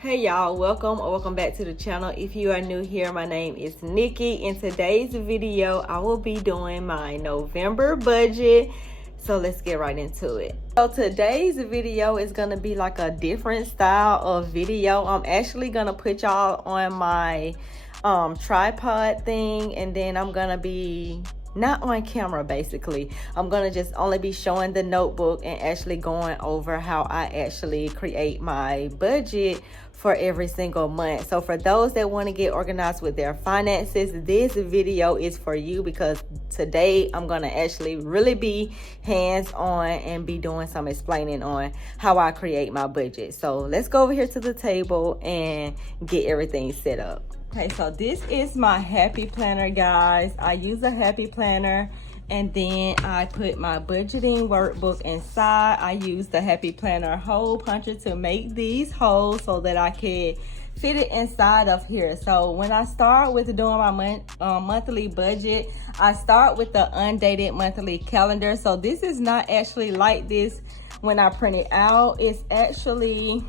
Hey y'all, welcome or welcome back to the channel. If you are new here, my name is Nikki. In today's video, I will be doing my November budget. So let's get right into it. So today's video is gonna be like a different style of video. I'm actually gonna put y'all on my tripod thing, and then I'm gonna be not on camera. Basically, I'm gonna just only be showing the notebook and actually going over how I actually create my budget for every single month. So for those that want to get organized with their finances, this video is for you, because today I'm going to actually really be hands-on and be doing some explaining on how I create my budget. So let's go over here to the table and get everything set up. Okay, so this is my Happy Planner, guys. I use a Happy Planner, and then I put my budgeting workbook inside. I use the Happy Planner hole puncher to make these holes so that I can fit it inside of here. So when I start with doing my monthly budget, I start with the undated monthly calendar. So this is not actually like this when I print it out. It's actually,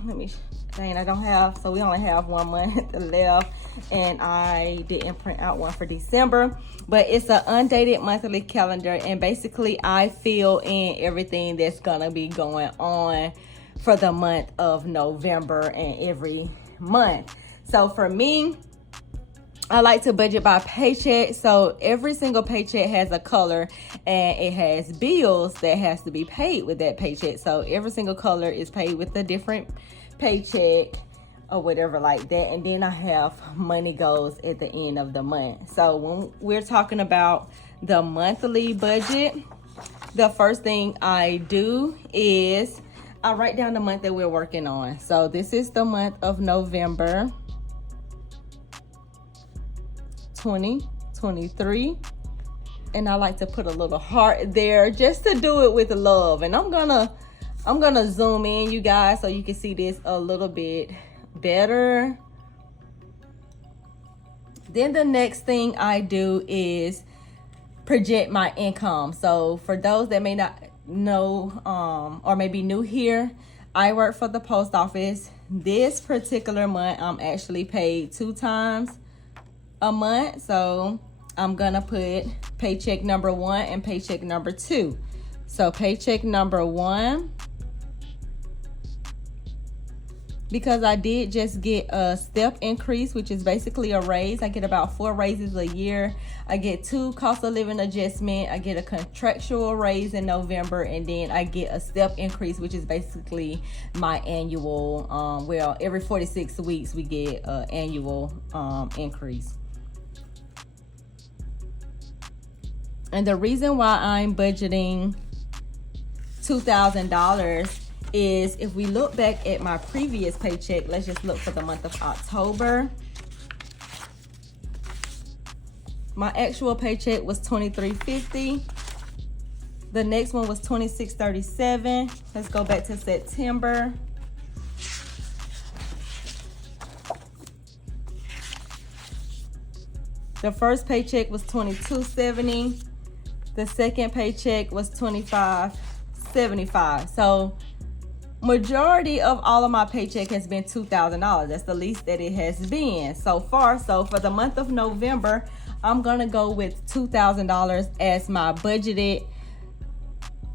I don't have, so we only have 1 month left, and I didn't print out one for December, but it's an undated monthly calendar, and basically I fill in everything that's gonna be going on for the month of November and every month. So for me, I like to budget by paycheck. So every single paycheck has a color, and it has bills that has to be paid with that paycheck. So every single color is paid with a different paycheck or whatever like that. And then I have money goes at the end of the month. So when we're talking about the monthly budget, the first thing I do is I write down the month that we're working on. So this is the month of November 2023, and I like to put a little heart there just to do it with love. And I'm gonna zoom in, you guys, so you can see this a little bit better. Then the next thing I do is project my income. So for those that may not know or maybe new here, I work for the post office. This particular month I'm actually paid 2 times a month. So I'm gonna put paycheck number 1 and paycheck number 2. So paycheck number 1, because I did just get a step increase, which is basically a raise. I get about 4 raises a year. I get 2 cost of living adjustment. I get a contractual raise in November, and then I get a step increase, which is basically my annual, well, every 46 weeks we get an annual increase. And the reason why I'm budgeting $2,000 is, if we look back at my previous paycheck, let's just look for the month of October. My actual paycheck was $23.50. The next one was $26.37. Let's go back to September. The first paycheck was $22.70. The second paycheck was $25.75. So majority of all of my paycheck has been $2,000. That's the least that it has been so far. So for the month of November, I'm gonna go with $2,000 as my budgeted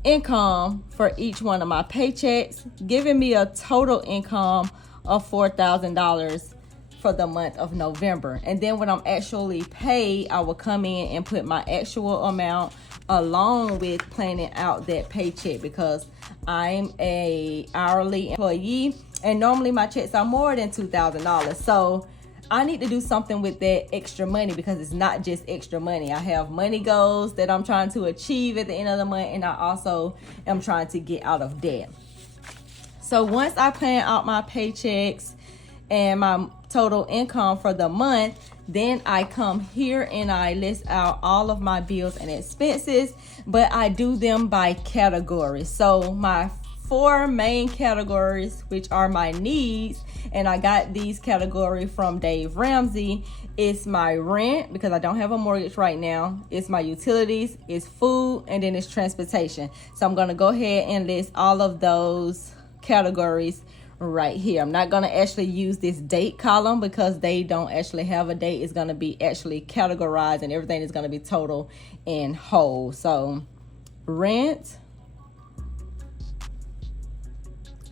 income for each one of my paychecks, giving me a total income of $4,000 for the month of November. And then when I'm actually paid, I will come in and put my actual amount along with planning out that paycheck, because I'm a hourly employee and normally my checks are more than $2,000. So I need to do something with that extra money, because it's not just extra money. I have money goals that I'm trying to achieve at the end of the month, and I also am trying to get out of debt. So once I plan out my paychecks and my total income for the month, then I come here and I list out all of my bills and expenses, but I do them by category. So my 4 main categories, which are my needs, and I got these categories from Dave Ramsey. It's my rent, because I don't have a mortgage right now. It's my utilities, it's food, and then it's transportation. So I'm gonna go ahead and list all of those categories right here. I'm not going to actually use this date column because they don't actually have a date. It's going to be actually categorized and everything is going to be total and whole. So rent,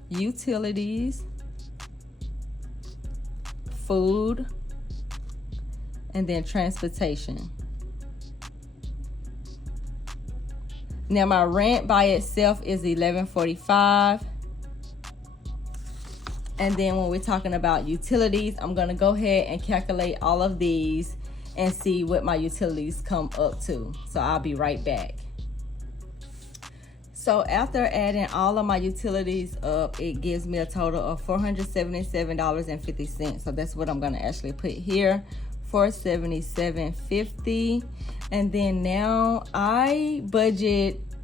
utilities, food, and then transportation. Now my rent by itself is $11.45. And then when we're talking about utilities, I'm gonna go ahead and calculate all of these and see what my utilities come up to. So I'll be right back. So after adding all of my utilities up, it gives me a total of $477.50. So that's what I'm gonna actually put here, $477.50. And then now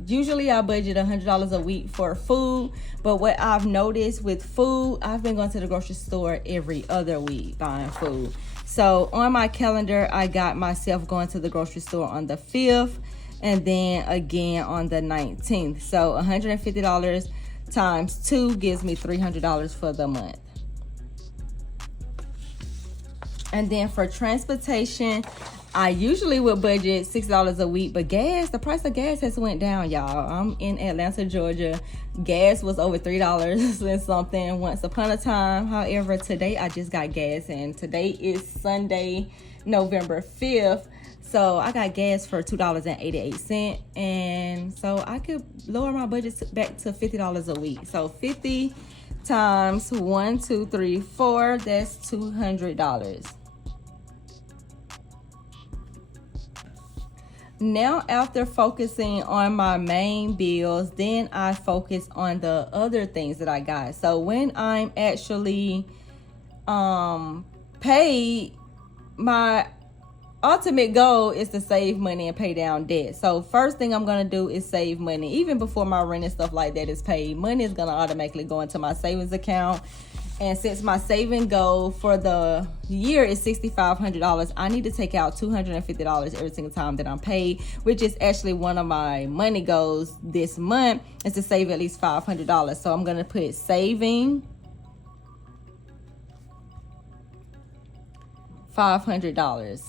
usually I budget $100 a week for food, but what I've noticed with food, I've been going to the grocery store every other week buying food. So on my calendar, I got myself going to the grocery store on the 5th and then again on the 19th. So $150 times 2 gives me $300 for the month. And then for transportation, I usually would budget $6 a week, but the price of gas has went down, y'all. I'm in Atlanta, Georgia. Gas was over $3 and something once upon a time. However, today I just got gas, and today is Sunday, November 5th. So I got gas for $2.88, and so I could lower my budget back to $50 a week. So 50 times 1, 2, 3, 4, that's $200. Now, after focusing on my main bills, then I focus on the other things that I got. So when I'm actually paid, my ultimate goal is to save money and pay down debt. So first thing I'm going to do is save money. Even before my rent and stuff like that is paid, money is going to automatically go into my savings account. And since my saving goal for the year is $6,500, I need to take out $250 every single time that I'm paid, which is actually one of my money goals this month, is to save at least $500. So I'm going to put saving $500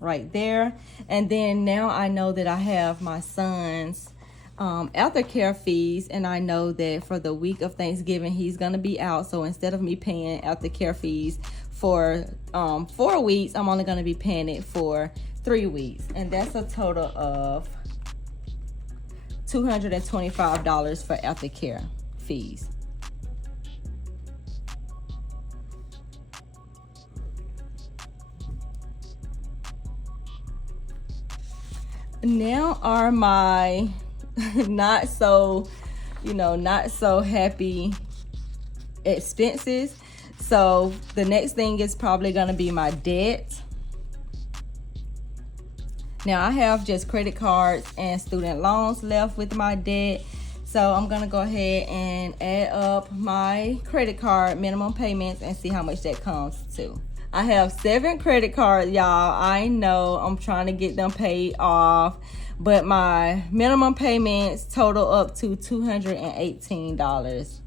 right there. And then now I know that I have my son's aftercare fees, and I know that for the week of Thanksgiving he's gonna be out. So instead of me paying aftercare fees for 4 weeks, I'm only gonna be paying it for 3 weeks, and that's a total of $225 for aftercare fees. Now are my not so happy expenses. So the next thing is probably going to be my debt. Now I have just credit cards and student loans left with my debt. So I'm going to go ahead and add up my credit card minimum payments and see how much that comes to. I have 7 credit cards, y'all. I know I'm trying to get them paid off, but my minimum payments total up to $218.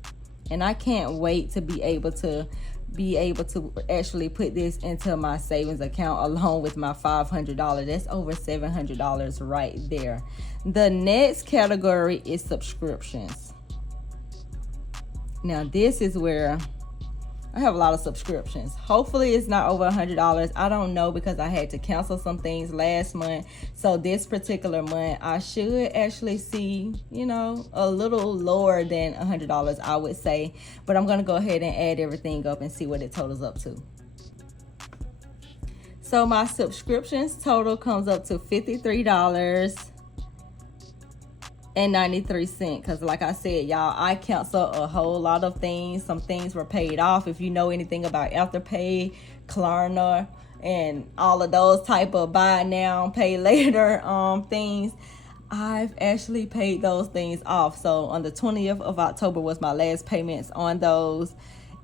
And I can't wait to be able to actually put this into my savings account along with my $500. That's over $700 right there. The next category is subscriptions. Now this is where I have a lot of subscriptions. Hopefully it's not over $100. I don't know, because I had to cancel some things last month. So this particular month I should actually see, a little lower than $100, I would say. But I'm going to go ahead and add everything up and see what it totals up to. So my subscriptions total comes up to $53.93, because like I said, y'all, I canceled a whole lot of things. Some things were paid off. If you know anything about Afterpay, Klarna, and all of those type of buy now, pay later things, I've actually paid those things off. So on the 20th of October was my last payments on those,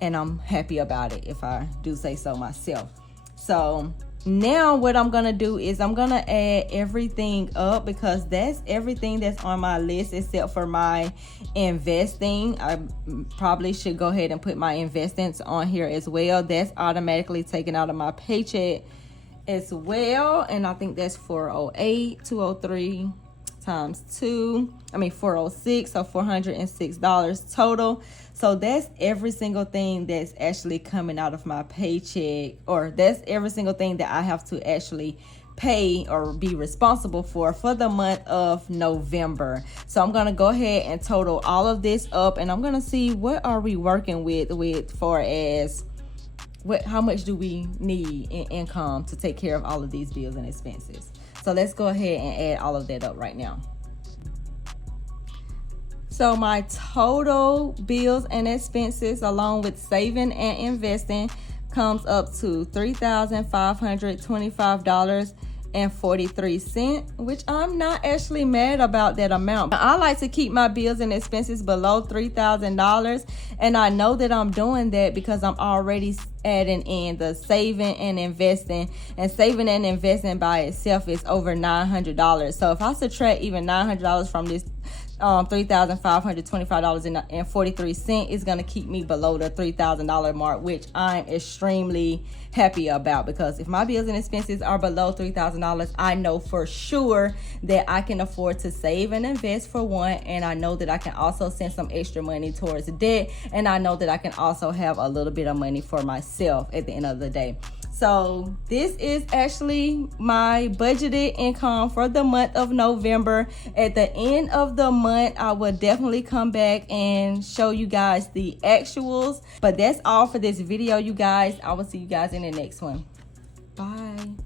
and I'm happy about it, if I do say so myself. So Now what I'm gonna do is I'm gonna add everything up, because that's everything that's on my list except for my investing. I probably should go ahead and put my investments on here as well. That's automatically taken out of my paycheck as well, and I think that's 408, 203 times 2, 406, so $406 total. So that's every single thing that's actually coming out of my paycheck, or that's every single thing that I have to actually pay or be responsible for the month of November. So I'm gonna go ahead and total all of this up, and I'm gonna see what are we working with far as how much do we need in income to take care of all of these bills and expenses. So let's go ahead and add all of that up right now. So my total bills and expenses, along with saving and investing, comes up to $3,525.43, which I'm not actually mad about that amount. I like to keep my bills and expenses below $3,000, and I know that I'm doing that because I'm already adding in the saving and investing, and saving and investing by itself is over $900. So if I subtract even $900 from this $3,525.43 is going to keep me below the $3,000 mark, which I'm extremely happy about, because if my bills and expenses are below $3,000, I know for sure that I can afford to save and invest, for one, and I know that I can also send some extra money towards debt, and I know that I can also have a little bit of money for myself at the end of the day. So this is actually my budgeted income for the month of November. At the end of the month, I will definitely come back and show you guys the actuals. But that's all for this video, you guys. I will see you guys in the next one. Bye.